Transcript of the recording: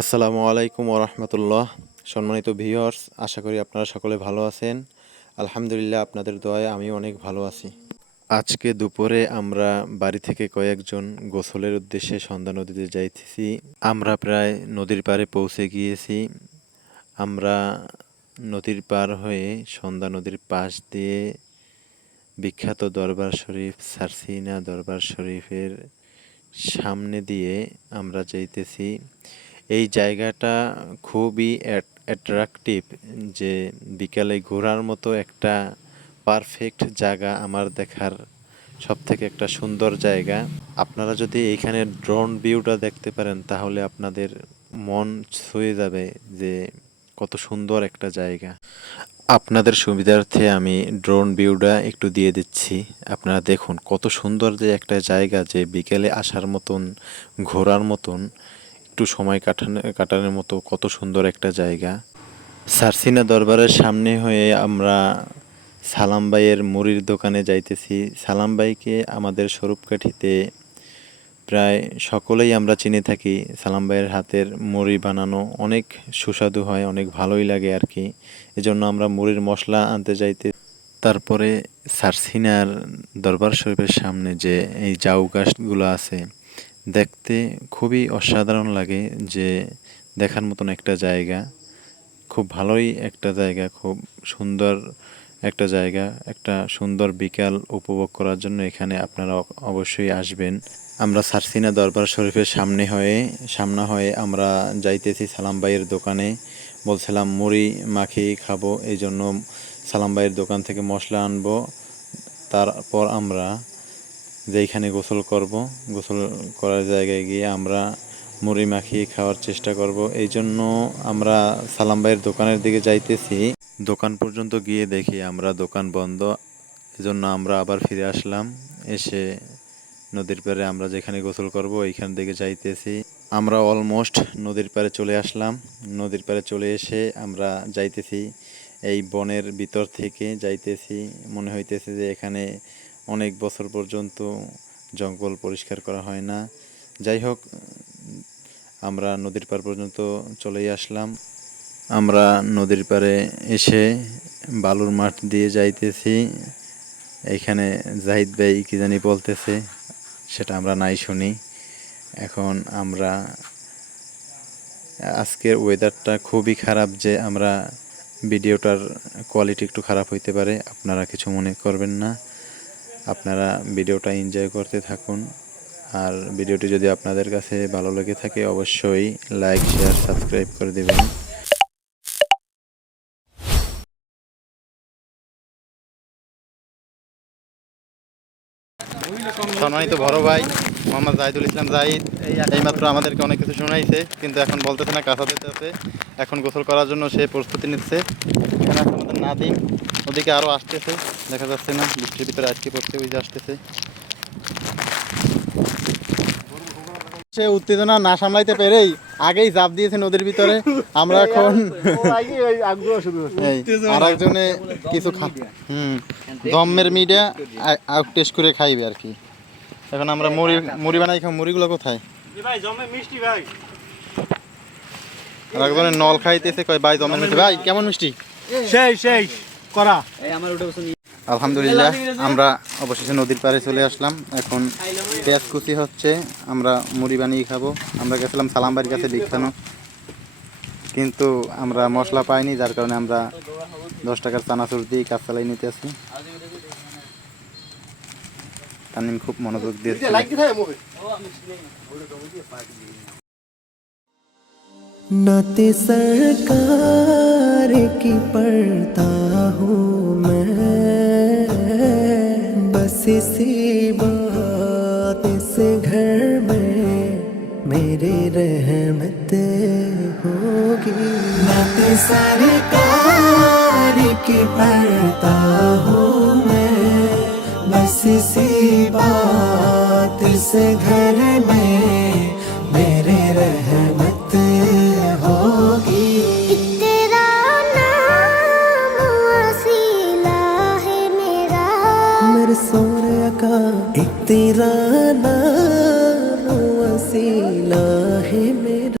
আসসালামু আলাইকুম ওরহমতুল্লাহ। সম্মানিত ভিউয়ার্স, আশা করি আপনারা সকলে ভালো আছেন। আলহামদুলিল্লাহ আপনাদের দোয়ায় আমি অনেক ভালো আছি। আজকে দুপুরে আমরা বাড়ি থেকে কয়েকজন গোসলের উদ্দেশ্যে সন্ধ্যা নদীতে যাইতেছি। আমরা প্রায় নদীর পাড়ে পৌঁছে গিয়েছি। আমরা নদীর পার হয়ে সন্ধ্যা নদীর পাশ দিয়ে বিখ্যাত দরবার শরীফ সারসিনা দরবার শরীফের সামনে দিয়ে আমরা যাইতেছি। এই জায়গাটা খুবই অ্যাট্রাকটিভ যে বিকালে ঘোরার মতো একটা পারফেক্ট জায়গা আমার দেখার সব থেকে একটা সুন্দর জায়গা। আপনারা যদি এইখানে ড্রোন ভিউটা দেখতে পারেন, তাহলে আপনাদের মন ছুঁয়ে যাবে যে কত সুন্দর একটা জায়গা। আপনাদের সুবিধার্থে আমি ড্রোন ভিউটা একটু দিয়ে দিচ্ছি। আপনারা দেখুন কত সুন্দর যে একটা জায়গা যে বিকেলে আসার মতন, ঘোরার মতন। একটু সময় কাটানো, কাটানোর মতো কত সুন্দর একটা জায়গা। সারসিনা দরবারের সামনে হয়ে আমরা সালাম ভাইয়ের মুড়ির দোকানে যাইতেছি। সালাম ভাইকে আমাদের স্বরূপকাঠিতে প্রায় সকলেই আমরা চিনে থাকি। সালাম ভাইয়ের হাতের মুড়ি বানানো অনেক সুস্বাদু হয়, অনেক ভালোই লাগে আর কি। এজন্য আমরা মুড়ির মশলা আনতে যাইতে তারপরে সারসিনার দরবার শরীফের সামনে যে এই জাউ গাছগুলো আছে দেখতে খুবই অসাধারণ লাগে যে দেখার মতন একটা জায়গা। খুব ভালোই একটা জায়গা, খুব সুন্দর একটা জায়গা, একটা সুন্দর বিকাল উপভোগ করার জন্য এখানে আপনারা অবশ্যই আসবেন। আমরা সারসিনা দরবার শরীফের সামনে হয়ে, সামনা হয়ে আমরা যাইতেছি সালাম ভাইয়ের দোকানে। বলছিলাম, মুড়ি, মাখি খাব। এই জন্য সালাম ভাইয়ের দোকান থেকে মশলা আনব। তারপর আমরা যেইখানে গোসল করব, গোসল করার জায়গায় গিয়ে আমরা মুড়ি মাখিয়ে খাওয়ার চেষ্টা করব। এই জন্য আমরা সালাম ভাইয়ের দোকানের দিকে যাইতেছি। দোকান পর্যন্ত গিয়ে দেখি আমরা দোকান বন্ধ। এজন্য আমরা আবার ফিরে আসলাম। এসে নদীর পাড়ে আমরা যেখানে গোসল করব, ওইখান দিকে যাইতেছি। আমরা অলমোস্ট নদীর পাড়ে চলে আসলাম। নদীর পাড়ে চলে এসে আমরা যাইতেছি। এই বনের ভিতর থেকে যাইতেছি। মনে হইতেছে যে এখানে অনেক বছর পর্যন্ত জঙ্গল পরিষ্কার করা হয় না। যাই হোক, আমরা নদীর পার পর্যন্ত চলেই আসলাম। আমরা নদীর পাড়ে এসে বালুর মাঠ দিয়ে যাইতেছি। এইখানে জাহিদ ভাই কি জানি বলতেছে, সেটা আমরা নাই শুনি। এখন আমরা, আজকের ওয়েদারটা খুবই খারাপ যে আমরা, ভিডিওটার কোয়ালিটি একটু খারাপ হইতে পারে, আপনারা কিছু মনে করবেন না। আপনারা ভিডিওটা এনজয় করতে থাকুন। আর ভিডিওটি যদি আপনাদের কাছে ভালো লেগে থাকে, অবশ্যই লাইক শেয়ার সাবস্ক্রাইব করে দেবেন। সম্মানিত বড় ভাই মোহাম্মদ জাহিদুল ইসলাম জাহিদ। এইমাত্র আমাদেরকে অনেক কিছু শোনাইছে, কিন্তু এখন বলতেছে না, কাঁচা দিতে আছে। এখন গোসল করার জন্য সে প্রস্তুতি নিচ্ছে। এখানে আছে আমাদের নাদিম। ওদিকে আরও আসতেছে, দেখা যাচ্ছে না, বৃষ্টির ভিতরে আজকে পড়তে ওই যে আসতেছে। সে উত্তেজনা না সামলাইতে পেরেই আগেই জাপ দিয়েছে নদীর ভিতরে। আমরা এখন এই, আরেকজনে কিছু খা হুম দমের মিডিয়া আউট টেস্ট করে খাইবে আর কি। এখন আমরা মুড়ি মুড়ি বানাই খাই মুড়িগুলো কোথায়? ভাই জমে মিষ্টি ভাই। একজনের নল খাইতেছে কয় ভাই দমের মিষ্টি। ভাই কেমন মিষ্টি? সেই সেই করা। আলহামদুলিল্লাহ আমরা অবশেষে নদীর পাড়ে চলে আসলাম। এখন পেঁয়াজ কুচি হচ্ছে আমরা মুড়ি বানিয়ে খাব। আমরা গেছিলাম সালাম বাড়ির কাছে বিখ্যানো কিন্তু আমরা মশলা পাইনি যার কারণে আমরা দশ টাকার চানাচুর দিয়ে কাজ চালাই নিতে আসি তানিম খুব মনোযোগ দিয়েছে नाते सरकार की पढ़ता हूँ मैं बस इसी बात इस घर में मेरी रहमत होगी नाते सरकार की पढ़ता हूँ मैं सी बात से घर में मेरे रहमत होगी। तेरा नाम वसीला है मेरा। मेरे सूर्य का एक तेरा नाम वसीला है मेरा।